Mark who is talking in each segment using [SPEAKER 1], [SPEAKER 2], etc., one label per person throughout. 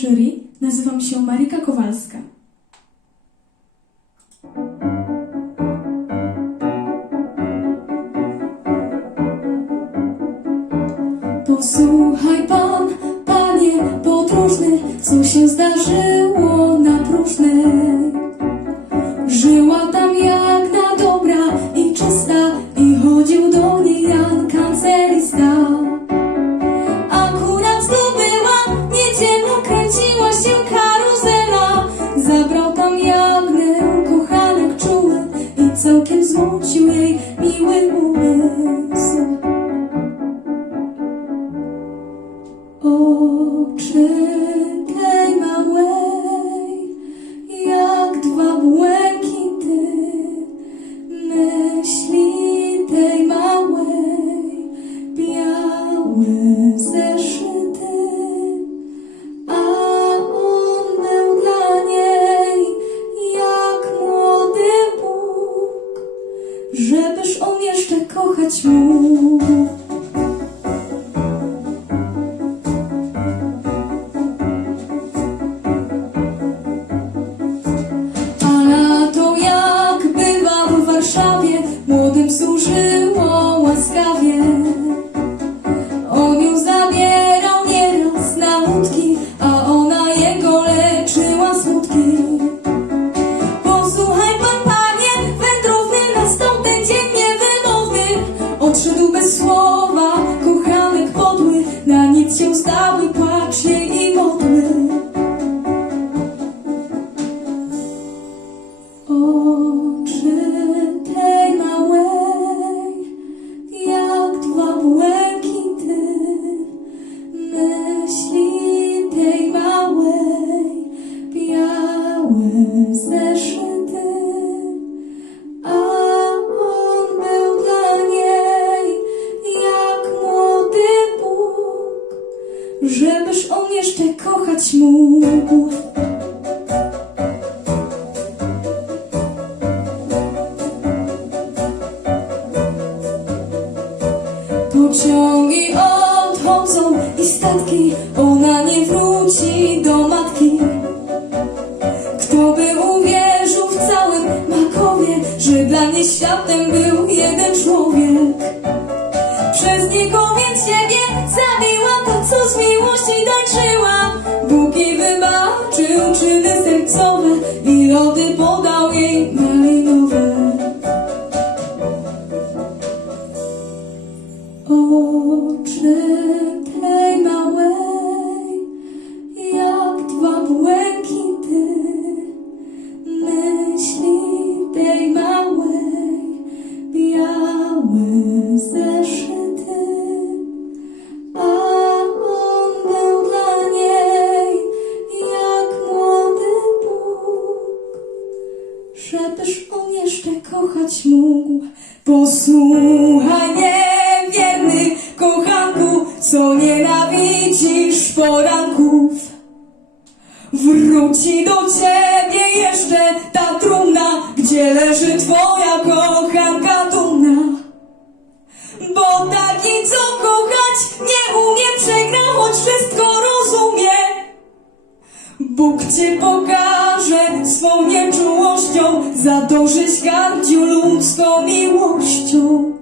[SPEAKER 1] jury nazywam się Marika Kowalska. Posłuchaj pan, panie podróżny, co się zdarzyło. 就 Oh. should żebyś on jeszcze kochać mógł. Pociągi odchodzą i statki, ona nie wróci do Kończyny sercowe i rody podał jej malinowe. Oczy tej jeszcze kochać mógł. Posłuchaj mnie, wierny kochanku, co nienawidzisz poranków. Wróci do ciebie jeszcze ta trumna, gdzie leży twoja kochanka. Bóg Cię pokaże swą nieczułością, zadorzyć gardziu ludzką miłością.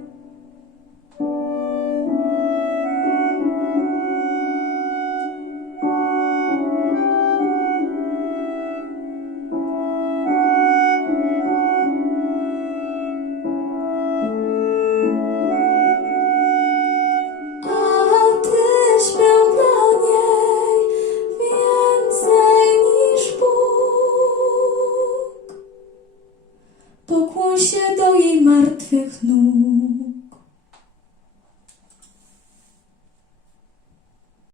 [SPEAKER 1] pokłon się do jej martwych nóg.